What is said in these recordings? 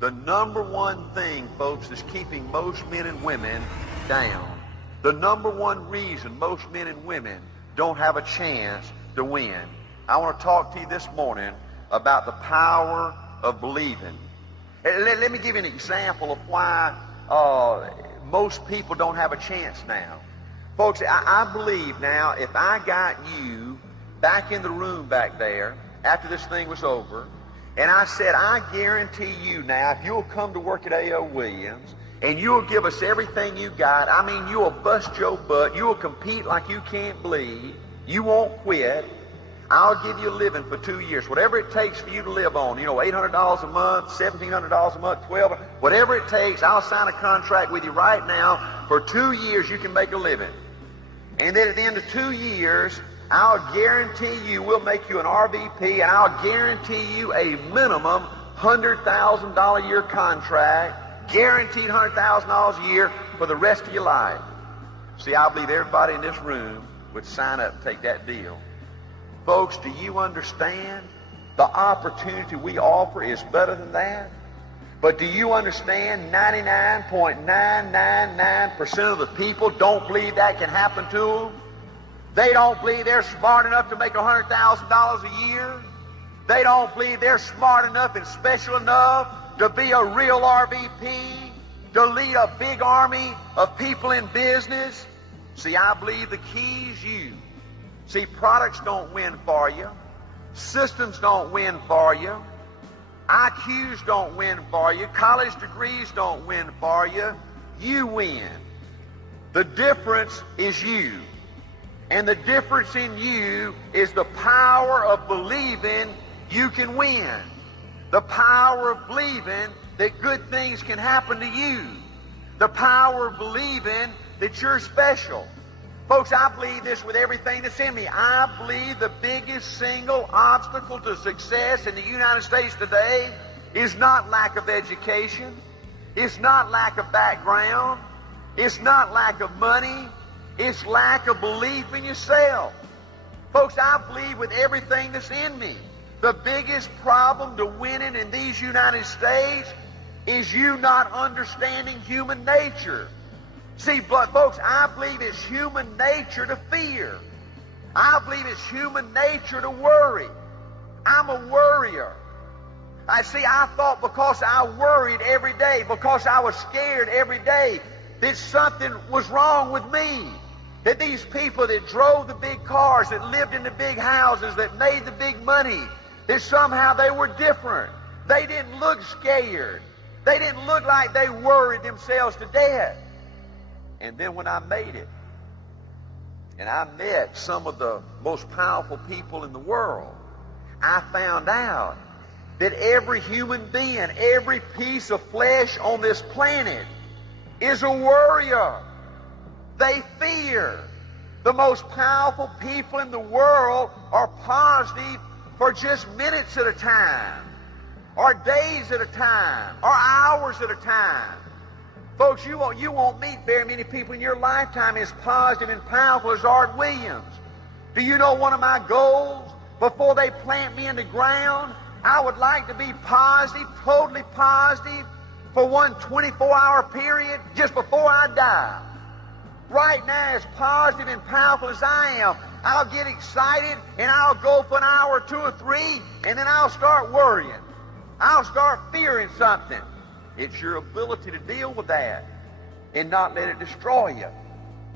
The number one thing, folks, is keeping most men and women down. The number one reason most men and women don't have a chance to win. I want to talk to you this morning about the power of believing. Let me give you an example of why most people don't have a chance now. Folks, I believe now if I got you back in the room back there after this thing was over, and I said, I guarantee you now, if you'll come to work at A.O. Williams, and you'll give us everything you got, I mean, you'll bust your butt, you'll compete like you can't believe, you won't quit, I'll give you a living for 2 years, whatever it takes for you to live on, $800 a month, $1,700 a month, $1,200, whatever it takes, I'll sign a contract with you right now. For 2 years, you can make a living. And then at the end of 2 years, I'll guarantee you we'll make you an RVP, and I'll guarantee you a minimum $100,000 a year contract, guaranteed $100,000 a year for the rest of your life. See, I believe everybody in this room would sign up and take that deal. Folks, do you understand? The opportunity we offer is better than that. But do you understand 99.999% of the people don't believe that can happen to them? They don't believe they're smart enough to make $100,000 a year. They don't believe they're smart enough and special enough to be a real RVP, to lead a big army of people in business. See, I believe the key is you. See, products don't win for you. Systems don't win for you. IQs don't win for you. College degrees don't win for you. You win. The difference is you. And the difference in you is the power of believing you can win. The power of believing that good things can happen to you. The power of believing that you're special. Folks, I believe this with everything that's in me. I believe the biggest single obstacle to success in the United States today is not lack of education. It's not lack of background. It's not lack of money. It's lack of belief in yourself. Folks, I believe with everything that's in me, the biggest problem to winning in these United States is you not understanding human nature. See, folks, I believe it's human nature to fear. I believe it's human nature to worry. I'm a worrier. I thought because I worried every day, because I was scared every day, that something was wrong with me. That these people that drove the big cars, that lived in the big houses, that made the big money, that somehow they were different. They didn't look scared. They didn't look like they worried themselves to death. And then when I made it, and I met some of the most powerful people in the world, I found out that every human being, every piece of flesh on this planet is a worrier. They fear. The most powerful people in the world are positive for just minutes at a time, or days at a time, or hours at a time. Folks, you won't meet very many people in your lifetime as positive and powerful as Art Williams. Do you know one of my goals? Before they plant me in the ground, I would like to be positive, totally positive, for one 24-hour period just before I die. Right now, as positive and powerful as I am, I'll get excited and I'll go for an hour or two or three, and then I'll start worrying. I'll start fearing something. It's your ability to deal with that and not let it destroy you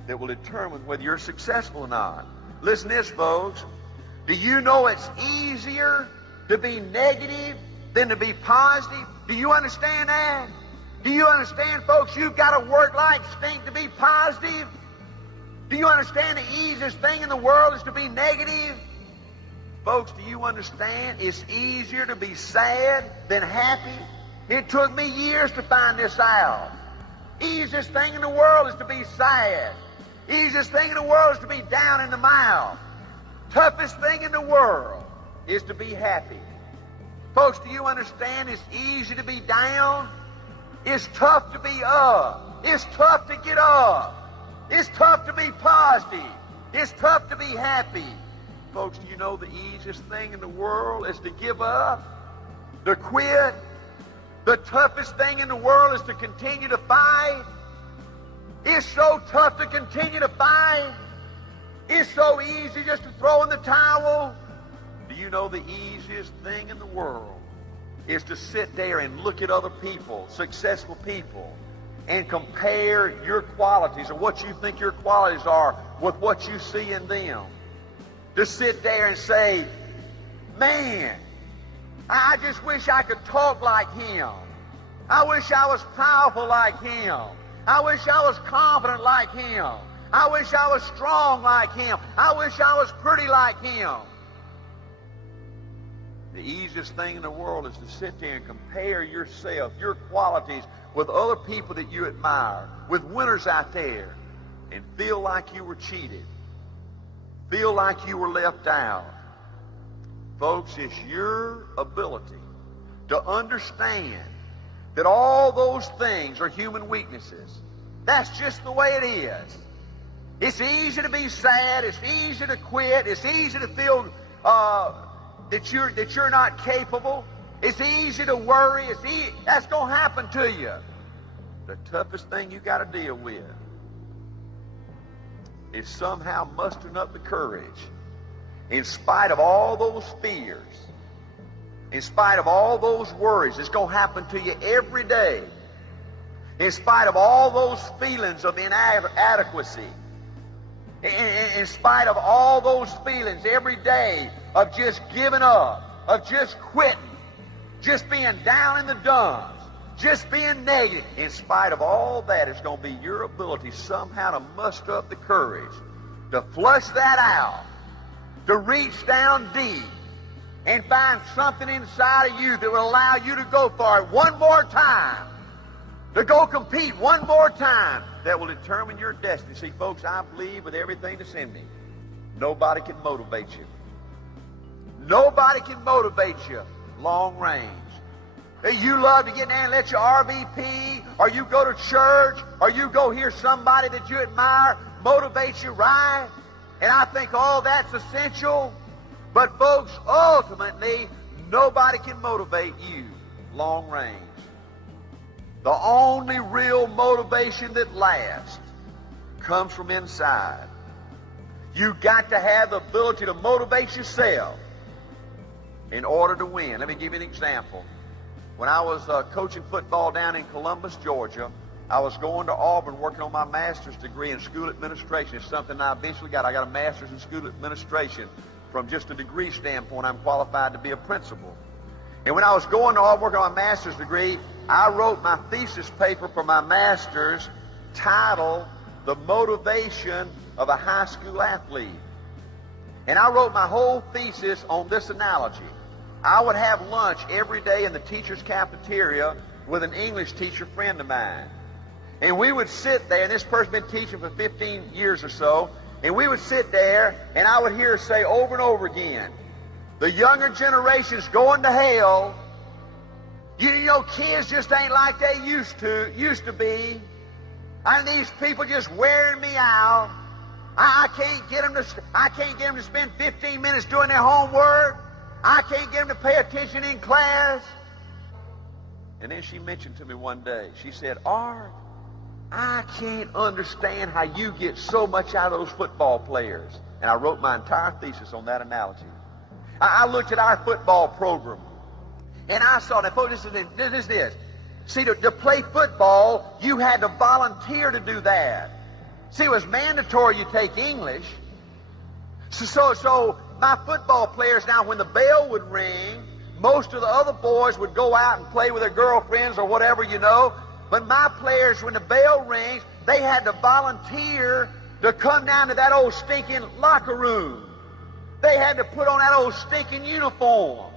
that will determine whether you're successful or not. Listen to this, folks. Do you know it's easier to be negative than to be positive? Do you understand that? Do you understand, folks, you've got to work like stink to be positive? Do you understand the easiest thing in the world is to be negative? Folks, do you understand it's easier to be sad than happy? It took me years to find this out. Easiest thing in the world is to be sad. Easiest thing in the world is to be down in the mouth. Toughest thing in the world is to be happy. Folks, do you understand it's easy to be down? It's tough to be up. It's tough to get up. It's tough to be positive. It's tough to be happy. Folks, do you know the easiest thing in the world is to give up, to quit? The toughest thing in the world is to continue to fight. It's so tough to continue to fight. It's so easy just to throw in the towel. Do you know the easiest thing in the world is to sit there and look at other people, successful people, and compare your qualities or what you think your qualities are with what you see in them. To sit there and say, man, I just wish I could talk like him. I wish I was powerful like him. I wish I was confident like him. I wish I was strong like him. I wish I was pretty like him. The easiest thing in the world is to sit there and compare yourself, your qualities, with other people that you admire, with winners out there, and feel like you were cheated, feel like you were left out. Folks, it's your ability to understand that all those things are human weaknesses. That's just the way it is. It's easy to be sad. It's easy to quit. It's easy to feel that you're not capable. It's easy to worry. That's going to happen to you. The toughest thing you got to deal with is somehow mustering up the courage, in spite of all those fears, in spite of all those worries. It's going to happen to you every day. In spite of all those feelings of inadequacy, in spite of all those feelings every day of just giving up, of just quitting, just being down in the dumps, just being negative, in spite of all that, it's going to be your ability somehow to muster up the courage to flush that out, to reach down deep and find something inside of you that will allow you to go for it one more time, to go compete one more time, that will determine your destiny. See, folks, I believe with everything that's in me, nobody can motivate you. Nobody can motivate you long range. You love to get there and let your RVP, or you go to church, or you go hear somebody that you admire motivate you, right? And I think all that's essential. But folks, ultimately, nobody can motivate you long range. The only real motivation that lasts comes from inside. You've got to have the ability to motivate yourself in order to win. Let me give you an example. When I was coaching football down in Columbus, Georgia, I was going to Auburn working on my master's degree in school administration. It's something I eventually got. I got a master's in school administration. From just a degree standpoint, I'm qualified to be a principal. And when I was going to Auburn working on my master's degree, I wrote my thesis paper for my master's titled The Motivation of a High School Athlete. And I wrote my whole thesis on this analogy. I would have lunch every day in the teacher's cafeteria with an English teacher friend of mine. And we would sit there, and this person's been teaching for 15 years or so, and we would sit there, and I would hear her say over and over again, the younger generation's going to hell. You know, kids just ain't like they used to be. And these people just wearing me out. I can't get them to spend 15 minutes doing their homework. I can't get them to pay attention in class. And then she mentioned to me one day, she said, Art, I can't understand how you get so much out of those football players. And I wrote my entire thesis on that analogy. I looked at our football program, and I saw that, folks, this is this. See, to play football, you had to volunteer to do that. See, it was mandatory you take English. So my football players, now when the bell would ring, most of the other boys would go out and play with their girlfriends or whatever, you know. But my players, when the bell rings, they had to volunteer to come down to that old stinking locker room. They had to put on that old stinking uniform.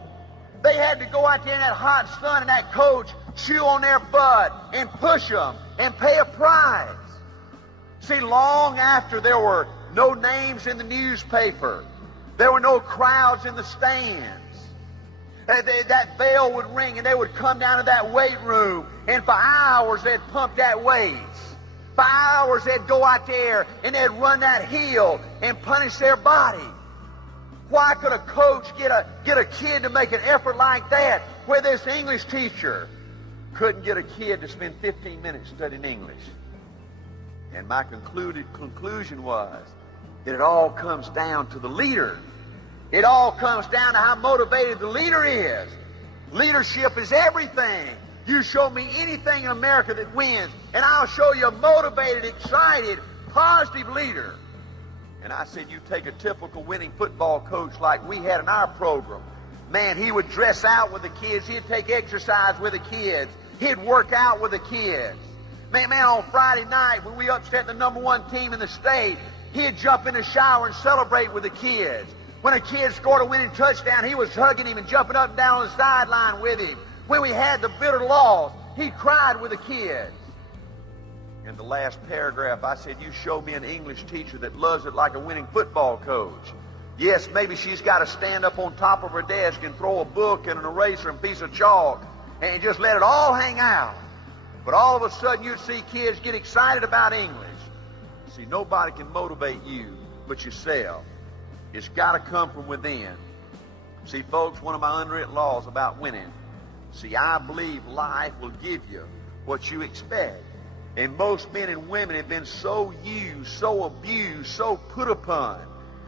They had to go out there in that hot sun and that coach chew on their butt and push them and pay a price. See, long after there were no names in the newspaper, there were no crowds in the stands, that bell would ring and they would come down to that weight room, and for hours they'd pump that weight. For hours they'd go out there and they'd run that hill and punish their body. Why could a coach get a kid to make an effort like that where this English teacher couldn't get a kid to spend 15 minutes studying English. And my conclusion was that it all comes down to the leader. It all comes down to how motivated the leader is. Leadership is everything. You show me anything in America that wins, and I'll show you a motivated, excited, positive leader. And I said, you take a typical winning football coach like we had in our program. Man, he would dress out with the kids. He'd take exercise with the kids. He'd work out with the kids. Man, on Friday night when we upset the #1 team in the state, he'd jump in the shower and celebrate with the kids. When a kid scored a winning touchdown, he was hugging him and jumping up and down on the sideline with him. When we had the bitter loss, he cried with the kids. In the last paragraph, I said, you show me an English teacher that loves it like a winning football coach. Yes, maybe she's got to stand up on top of her desk and throw a book and an eraser and a piece of chalk and just let it all hang out. But all of a sudden, you'd see kids get excited about English. See, nobody can motivate you but yourself. It's got to come from within. See, folks, one of my unwritten laws about winning, see, I believe life will give you what you expect. And most men and women have been so used, so abused, so put upon,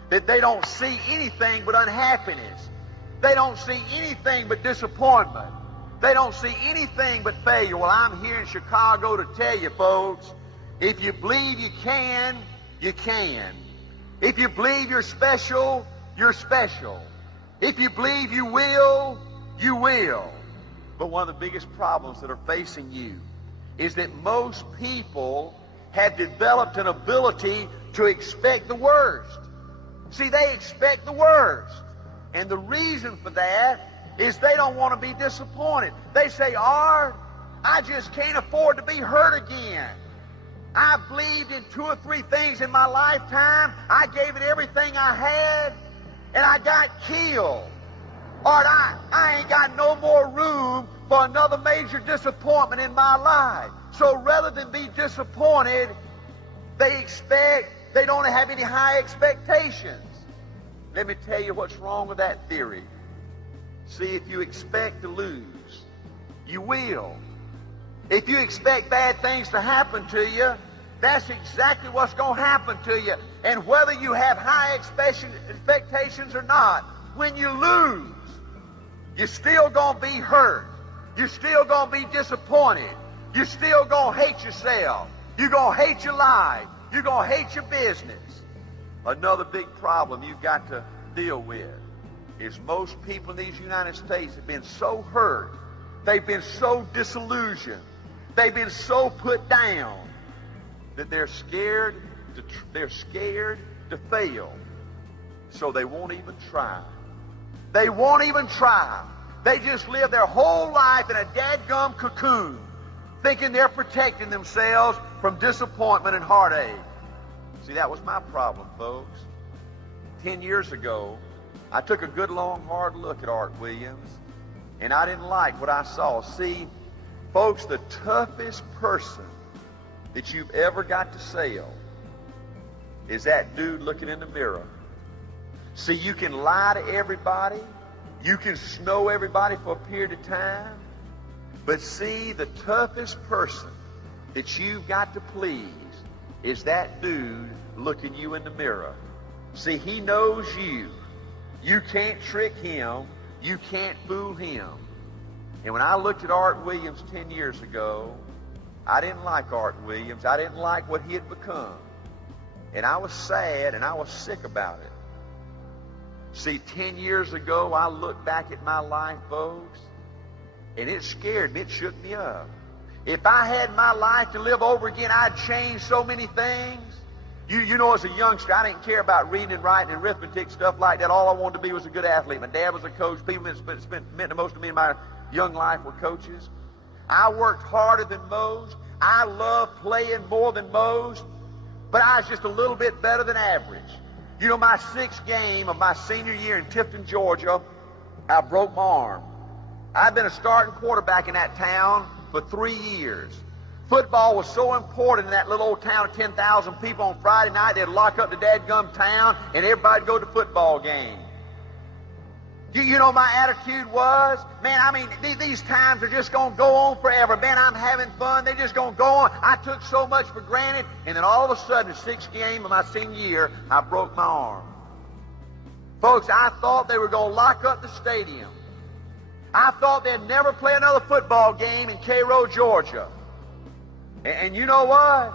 that they don't see anything but unhappiness. They don't see anything but disappointment. They don't see anything but failure. Well, I'm here in Chicago to tell you, folks, if you believe you can, you can. If you believe you're special, you're special. If you believe you will, you will. But one of the biggest problems that are facing you is that most people have developed an ability to expect the worst. See, they expect the worst. And the reason for that is they don't want to be disappointed. They say, Art, I just can't afford to be hurt again. I believed in 2 or 3 things in my lifetime. I gave it everything I had, and I got killed. Art, I ain't got no more room for another major disappointment in my life. So rather than be disappointed, they don't have any high expectations. Let me tell you what's wrong with that theory. See, if you expect to lose, you will. If you expect bad things to happen to you, that's exactly what's going to happen to you. And whether you have high expectations or not, when you lose, you're still going to be hurt. You're still going to be disappointed. You're still going to hate yourself. You're going to hate your life. You're going to hate your business. Another big problem you've got to deal with is most people in these United States have been so hurt. They've been so disillusioned. They've been so put down that they're scared to fail. So they won't even try. They won't even try. They just live their whole life in a dadgum cocoon, thinking they're protecting themselves from disappointment and heartache. See, that was my problem, folks. 10 years ago, I took a good, long, hard look at Art Williams, and I didn't like what I saw. See, folks, the toughest person that you've ever got to sell is that dude looking in the mirror. See, you can lie to everybody. You can snow everybody for a period of time. But see, the toughest person that you've got to please is that dude looking you in the mirror. See, he knows you. You can't trick him. You can't fool him. And when I looked at Art Williams 10 years ago, I didn't like Art Williams. I didn't like what he had become. And I was sad and I was sick about it. See, 10 years ago, I looked back at my life, folks, and it scared me. It shook me up. If I had my life to live over again, I'd change so many things. You know, as a youngster, I didn't care about reading and writing and arithmetic, stuff like that. All I wanted to be was a good athlete. My dad was a coach. People that meant the most to me in my young life were coaches. I worked harder than most. I loved playing more than most. But I was just a little bit better than average. You know, my 6th game of my senior year in Tifton, Georgia, I broke my arm. I'd been a starting quarterback in that town for 3 years. Football was so important in that little old town of 10,000 people. On Friday night, they'd lock up the dadgum town, and everybody'd go to the football game. You know my attitude was? Man, I mean, these times are just going to go on forever. Man, I'm having fun. They're just going to go on. I took so much for granted. And then all of a sudden, the sixth game of my senior year, I broke my arm. Folks, I thought they were going to lock up the stadium. I thought they'd never play another football game in Cairo, Georgia. And you know what?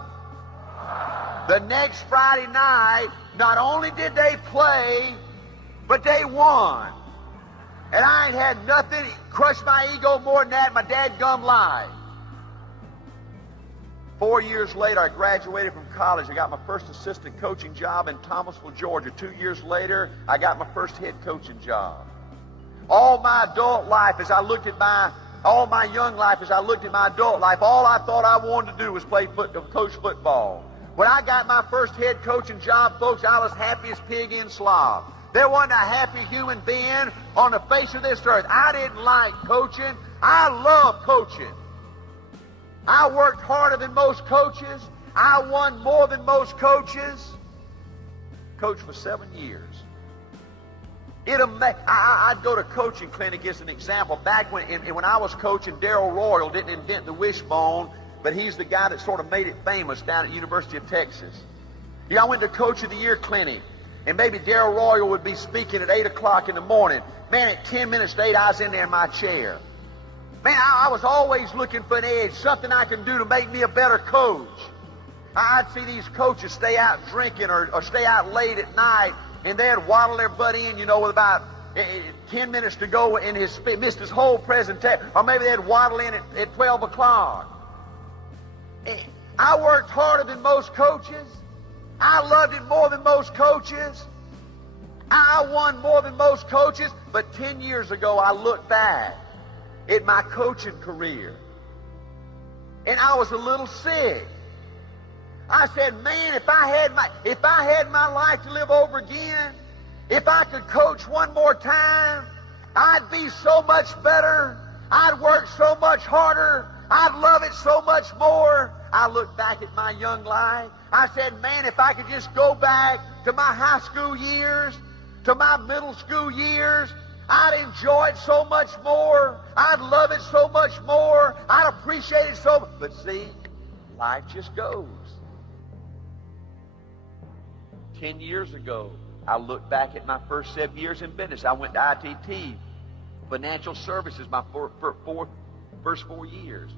The next Friday night, not only did they play, but they won. And I ain't had nothing crush my ego more than that, my dadgum life. 4 years later, I graduated from college. I got my first assistant coaching job in Thomasville, Georgia. 2 years later, I got my first head coaching job. All my adult life, as I looked at all my young life, as I looked at my adult life, all I thought I wanted to do was coach football. When I got my first head coaching job, folks, I was happy as pig in slop. There wasn't a happy human being on the face of this earth. I didn't like coaching. I love coaching. I worked harder than most coaches. I won more than most coaches. Coached for 7 years. I'd go to coaching clinic as an example. Back when I was coaching, Darrell Royal didn't invent the wishbone, but he's the guy that sort of made it famous down at the University of Texas. I went to Coach of the Year clinic, and maybe Darrell Royal would be speaking at 8 o'clock in the morning. Man, at 10 minutes to 8, I was in there in my chair. Man, I was always looking for an edge, something I can do to make me a better coach. I'd see these coaches stay out drinking or stay out late at night, and they'd waddle their butt in, with about 10 minutes to go, and missed his whole presentation. Or maybe they'd waddle in at 12 o'clock. I worked harder than most coaches. I loved it more than most coaches. I won more than most coaches. But 10 years ago, I looked back at my coaching career, and I was a little sick. I said, man, if I had my life to live over again, if I could coach one more time, I'd be so much better. I'd work so much harder. I'd love it so much more. I looked back at my young life. I said, man, if I could just go back to my high school years, to my middle school years, I'd enjoy it so much more. I'd love it so much more. I'd appreciate it so much. But see, life just goes. 10 years ago, I looked back at my first 7 years in business. I went to ITT, financial services, my first 4 years.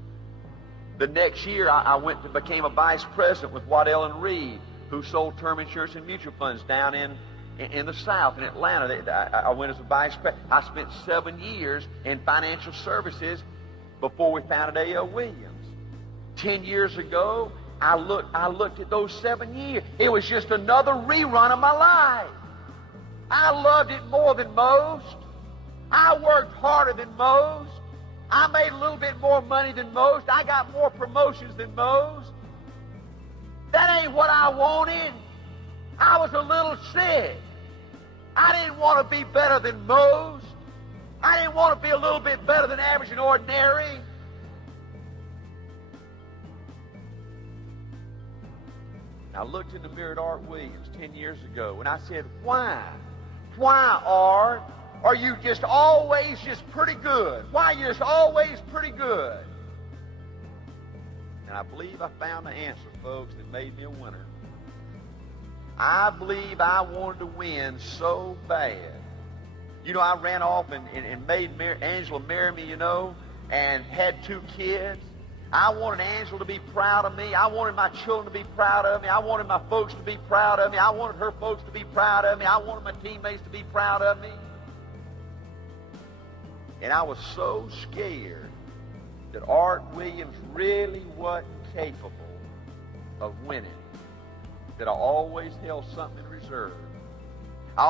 The next year, I went and became a vice president with Waddell and Reed, who sold term insurance and mutual funds down in the South, in Atlanta. I went as a vice president. I spent 7 years in financial services before we founded A.L. Williams. 10 years ago, I looked at those 7 years. It was just another rerun of my life. I loved it more than most. I worked harder than most. I made a little bit more money than most. I got more promotions than most. That ain't what I wanted. I was a little sick. I didn't want to be better than most. I didn't want to be a little bit better than average and ordinary. I looked in the mirror at Art Williams 10 years ago, and I said, why? Why, Art, are you just always just pretty good? Why are you just always pretty good? And I believe I found the answer, folks, that made me a winner. I believe I wanted to win so bad. I ran off and made Angela marry me, and had 2 kids. I wanted Angela to be proud of me. I wanted my children to be proud of me. I wanted my folks to be proud of me. I wanted her folks to be proud of me. I wanted my teammates to be proud of me. And I was so scared that Art Williams really wasn't capable of winning that I always held something in reserve. I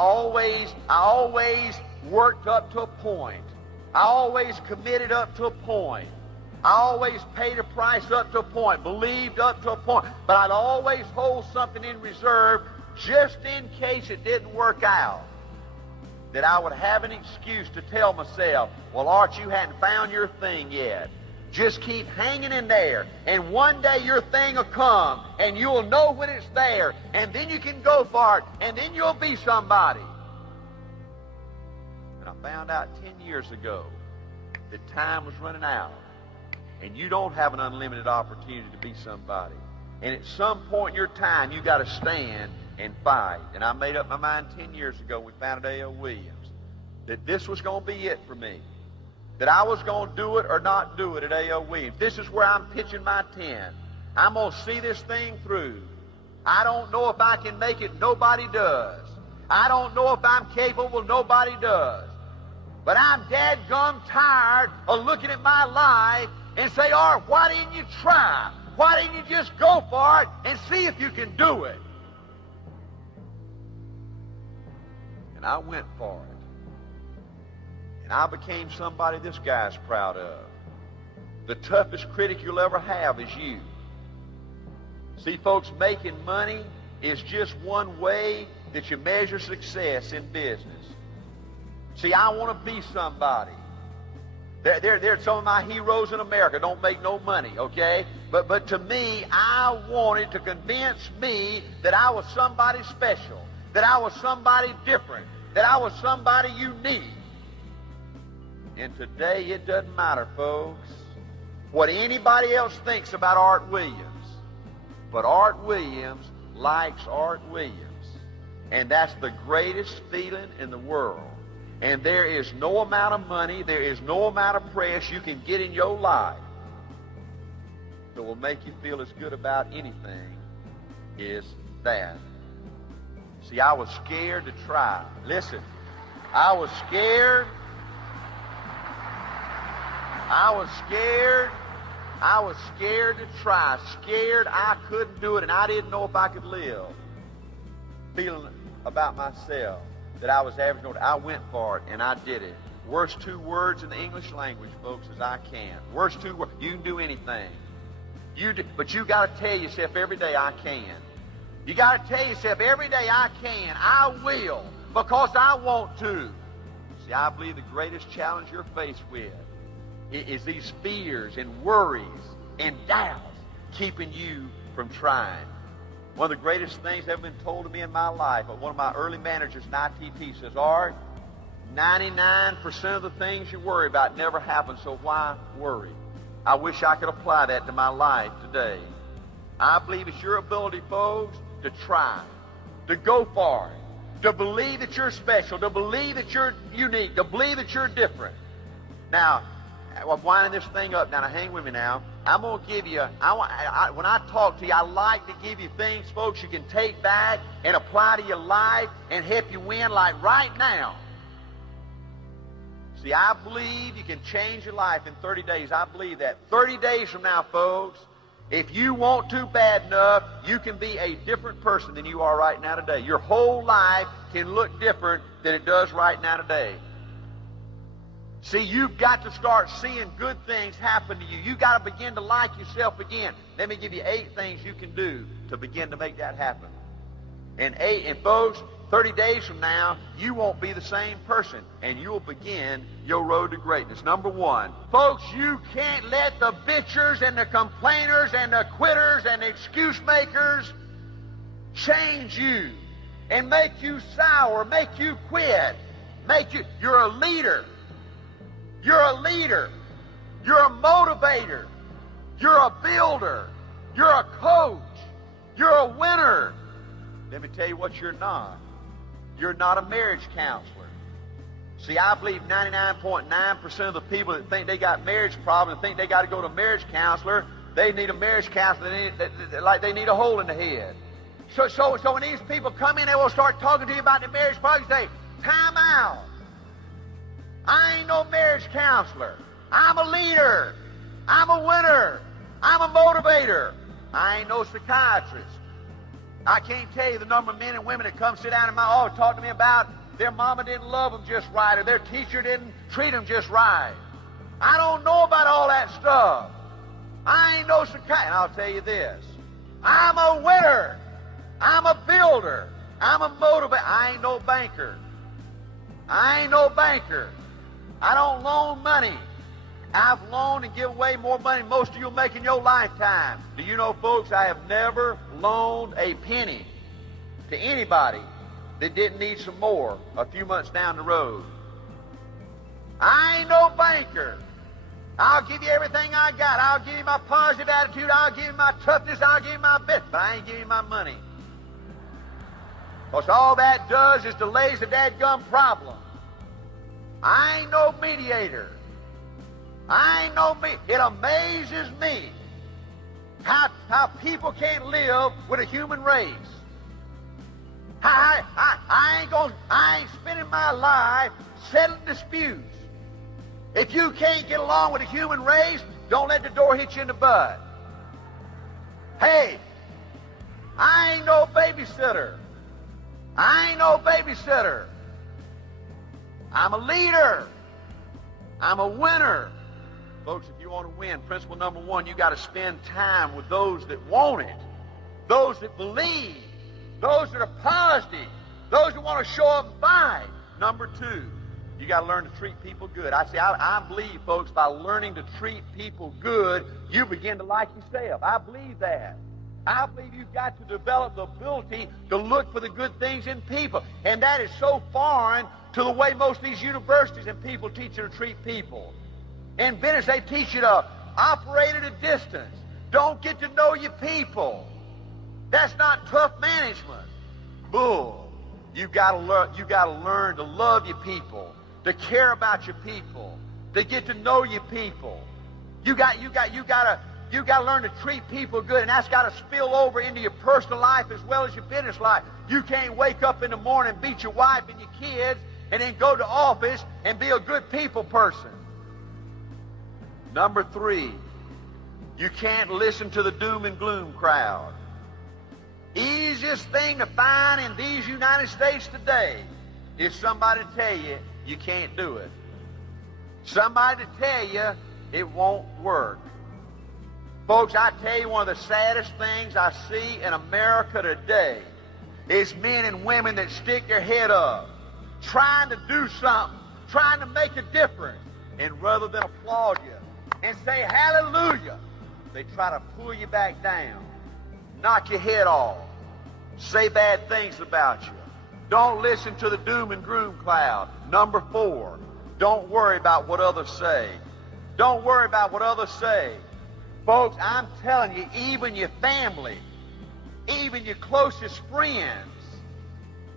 always worked up to a point. I always committed up to a point. I always paid a price up to a point, believed up to a point, but I'd always hold something in reserve just in case it didn't work out, that I would have an excuse to tell myself, well, Art, you hadn't found your thing yet. Just keep hanging in there, and one day your thing will come, and you'll know when it's there, and then you can go for it, and then you'll be somebody. And I found out 10 years ago that time was running out. And you don't have an unlimited opportunity to be somebody. And at some point in your time, you got to stand and fight. And I made up my mind 10 years ago when we founded A.L. Williams that this was going to be it for me. That I was going to do it or not do it at A.L. Williams. This is where I'm pitching my tent. I'm going to see this thing through. I don't know if I can make it. Nobody does. I don't know if I'm capable. Nobody does. But I'm dadgum tired of looking at my life and say, Art, why didn't you try? Why didn't you just go for it and see if you can do it? And I went for it. And I became somebody this guy's proud of. The toughest critic you'll ever have is you. See, folks, making money is just one way that you measure success in business. See, I want to be somebody. They're some of my heroes in America. Don't make no money, okay? But to me, I wanted to convince me that I was somebody special, that I was somebody different, that I was somebody unique. And today, it doesn't matter, folks, what anybody else thinks about Art Williams. But Art Williams likes Art Williams. And that's the greatest feeling in the world. And there is no amount of money, there is no amount of press you can get in your life that will make you feel as good about anything as that. See, I was scared to try. Listen, I was scared. I was scared to try. Scared I couldn't do it, and I didn't know if I could live. Feeling about myself that I was average. I went for it, and I did it. Worst two words in the English language, folks, is I can. Worst two words. You can do anything. But you got to tell yourself every day, I can. You got to tell yourself every day, I can. I will, because I want to. See, I believe the greatest challenge you're faced with is these fears and worries and doubts keeping you from trying. One of the greatest things that have been told to me in my life, one of my early managers in ITP says, Art, 99% of the things you worry about never happen, so why worry? I wish I could apply that to my life today. I believe it's your ability, folks, to try, to go for it, to believe that you're special, to believe that you're unique, to believe that you're different. Now, I'm winding this thing up now. Hang with me now. I'm going to give you, when I talk to you, I like to give you things, folks, you can take back and apply to your life and help you win like right now. See, I believe you can change your life in 30 days. I believe that. 30 days from now, folks, if you want to bad enough, you can be a different person than you are right now today. Your whole life can look different than it does right now today. See, you've got to start seeing good things happen to you. You've got to begin to like yourself again. Let me give you 8 things you can do to begin to make that happen. And folks, 30 days from now, you won't be the same person, and you'll begin your road to greatness. Number 1, folks, you can't let the bitchers and the complainers and the quitters and the excuse makers change you and make you sour, make you quit, you're a leader. You're a leader. You're a motivator. You're a builder. You're a coach. You're a winner. Let me tell you what you're not. You're not a marriage counselor. See, I believe 99.9% of the people that think they got marriage problems and think they got to go to a marriage counselor, they need a marriage counselor like they need a hole in the head. So when these people come in, they will start talking to you about the marriage problem. You say, time out. I ain't no marriage counselor. I'm a leader. I'm a winner. I'm a motivator. I ain't no psychiatrist. I can't tell you the number of men and women that come sit down in my office talk to me about their mama didn't love them just right or their teacher didn't treat them just right. I don't know about all that stuff. I ain't no psychiatrist. And I'll tell you this. I'm a winner. I'm a builder. I'm a motivator. I ain't no banker. I ain't no banker. I don't loan money. I've loaned and given away more money than most of you will make in your lifetime. Do you know, folks, I have never loaned a penny to anybody that didn't need some more a few months down the road. I ain't no banker. I'll give you everything I got. I'll give you my positive attitude. I'll give you my toughness. I'll give you my best. But I ain't giving you my money. Because all that does is delays the dadgum problem. I ain't no mediator. It amazes me how people can't live with a human race. I ain't spending my life settling disputes. If you can't get along with the human race, don't let the door hit you in the butt. Hey, I ain't no babysitter. I'm a leader. I'm a winner. Folks, if you want to win, principle number one, you got to spend time with those that want it, those that believe, those that are positive, those that want to show up and fight. Number two, you got to learn to treat people good. I believe, folks, by learning to treat people good, you begin to like yourself. I believe that. I believe you've got to develop the ability to look for the good things in people. And that is so foreign to the way most of these universities and people teach you to treat people. In business, they teach you to operate at a distance. Don't get to know your people. That's not tough management. Bull. You got to learn to love your people, to care about your people, to get to know your people. You got to learn to treat people good, and that's got to spill over into your personal life as well as your business life. You can't wake up in the morning, beat your wife and your kids, and then go to office and be a good people person. Number three, you can't listen to the doom and gloom crowd. Easiest thing to find in these United States today is somebody to tell you you can't do it. Somebody to tell you it won't work. Folks, I tell you, one of the saddest things I see in America today is men and women that stick their head up, trying to do something, trying to make a difference, and rather than applaud you and say hallelujah, they try to pull you back down, knock your head off, say bad things about you. Don't listen to the doom and gloom cloud. Number four, don't worry about what others say. Don't worry about what others say. Folks, I'm telling you, even your family, even your closest friends,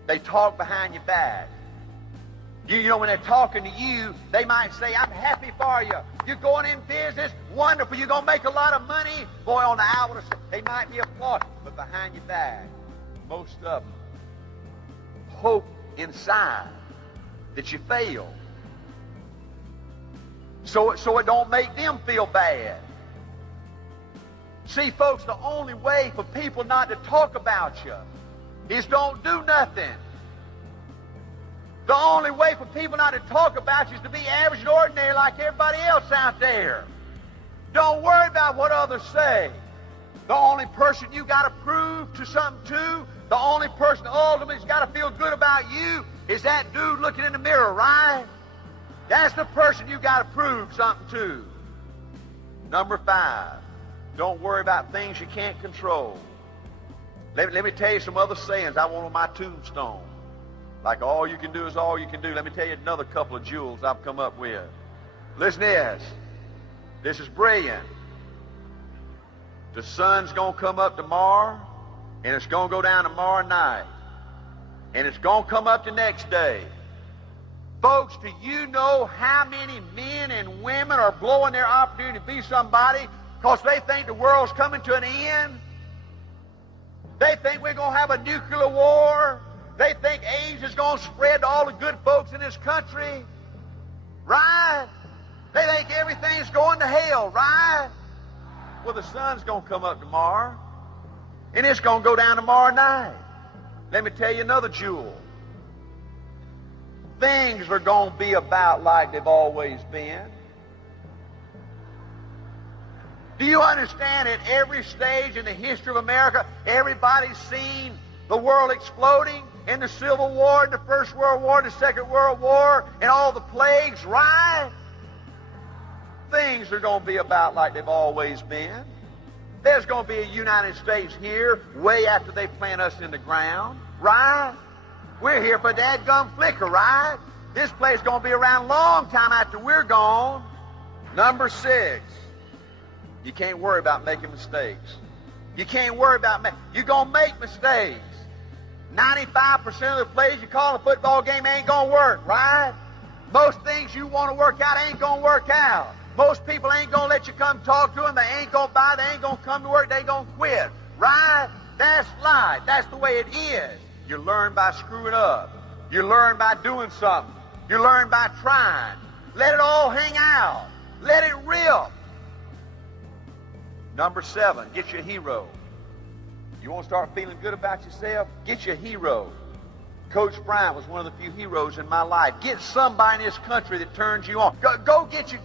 they talk behind your back. You know, when they're talking to you, they might say, I'm happy for you. You're going in business, wonderful. You're going to make a lot of money. Boy, on the outward, they might be applauding, but behind your back, most of them hope inside that you fail. So it don't make them feel bad. See, folks, the only way for people not to talk about you is don't do nothing. The only way for people not to talk about you is to be average and ordinary like everybody else out there. Don't worry about what others say. The only person you got to prove to something to, the only person ultimately's got to feel good about you is that dude looking in the mirror, right? That's the person you got to prove something to. Number five, don't worry about things you can't control. Let me tell you some other sayings I want on my tombstone. Like all you can do is all you can do. Let me tell you another couple of jewels I've come up with. Listen to this. This is brilliant. The sun's going to come up tomorrow, and it's going to go down tomorrow night. And it's going to come up the next day. Folks, do you know how many men and women are blowing their opportunity to be somebody because they think the world's coming to an end? They think we're going to have a nuclear war. They think AIDS is going to spread to all the good folks in this country. Right? They think everything's going to hell, right? Well, the sun's going to come up tomorrow, and it's going to go down tomorrow night. Let me tell you another jewel. Things are going to be about like they've always been. Do you understand at every stage in the history of America, everybody's seen the world exploding in the Civil War, the First World War, the Second World War, and all the plagues, right? Things are going to be about like they've always been. There's going to be a United States here way after they plant us in the ground, right? We're here for dadgum flicker, right? This place is going to be around a long time after we're gone. Number 6, you can't worry about making mistakes. You can't worry about you're going to make mistakes. 95% of the plays you call a football game ain't going to work, right? Most things you want to work out ain't going to work out. Most people ain't going to let you come talk to them. They ain't going to buy. They ain't going to come to work. They going to quit, right? That's life. That's the way it is. You learn by screwing up. You learn by doing something. You learn by trying. Let it all hang out. Let it rip. Number 7, get you a hero. You want to start feeling good about yourself? Get you a hero. Coach Bryant was one of the few heroes in my life. Get somebody in this country that turns you on. Go get you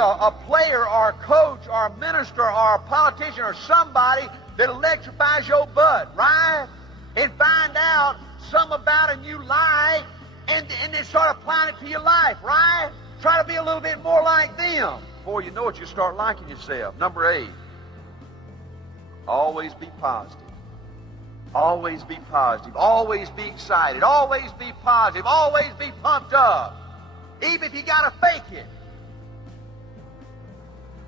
a player or a coach or a minister or a politician or somebody that electrifies your butt, right? And find out something about him you like and then start applying it to your life, right? Try to be a little bit more like them. Before you know it, you start liking yourself. Number 8, always be positive. Always be positive. Always be excited. Always be positive. Always be pumped up. Even if you got to fake it.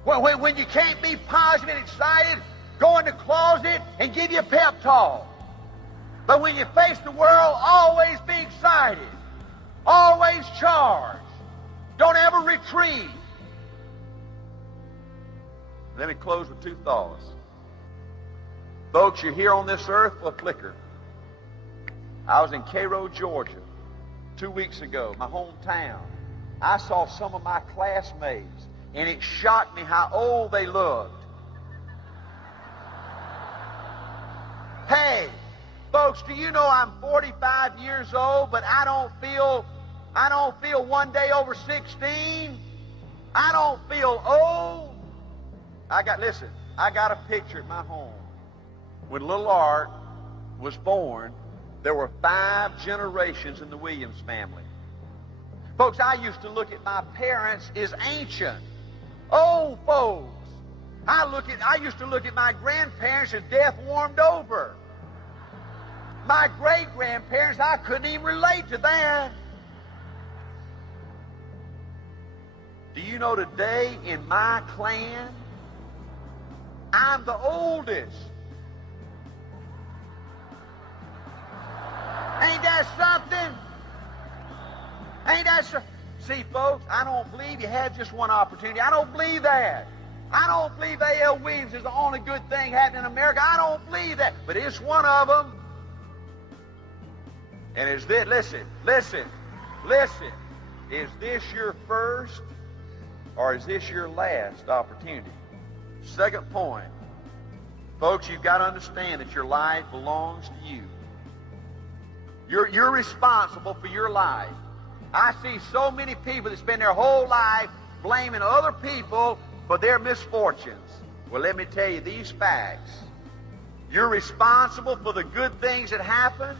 When you can't be positive and excited, go in the closet and give you a pep talk. But when you face the world, always be excited. Always charge. Don't ever retreat. Let me close with 2 thoughts. Folks, you're here on this earth for a flicker. I was in Cairo, Georgia, 2 weeks ago, my hometown. I saw some of my classmates, and it shocked me how old they looked. Hey, folks, do you know I'm 45 years old, but I don't feel one day over 16? I don't feel old. I got a picture at my home. When little Art was born, there were 5 generations in the Williams family. Folks, I used to look at my parents as ancient, old folks. I used to look at my grandparents as death warmed over. My great-grandparents, I couldn't even relate to that. Do you know today in my clan, I'm the oldest. Ain't that something? Ain't that something? See, folks, I don't believe you have just one opportunity. I don't believe that. I don't believe A.L. Williams is the only good thing happening in America. I don't believe that. But it's one of them. And is this, listen. Is this your first or is this your last opportunity? Second point. Folks, you've got to understand that your life belongs to you. You're responsible for your life. I see so many people that spend their whole life blaming other people for their misfortunes. Well, let me tell you these facts. You're responsible for the good things that happen,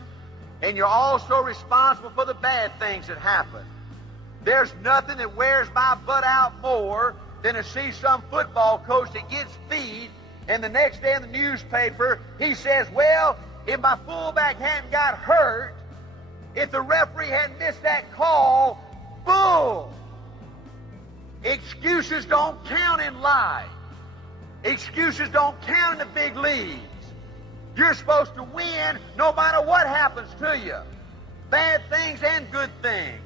and you're also responsible for the bad things that happen. There's nothing that wears my butt out more than to see some football coach that gets beat, and the next day in the newspaper, he says, well, if my fullback hadn't got hurt, if the referee hadn't missed that call, bull. Excuses don't count in life. Excuses don't count in the big leagues. You're supposed to win no matter what happens to you. Bad things and good things.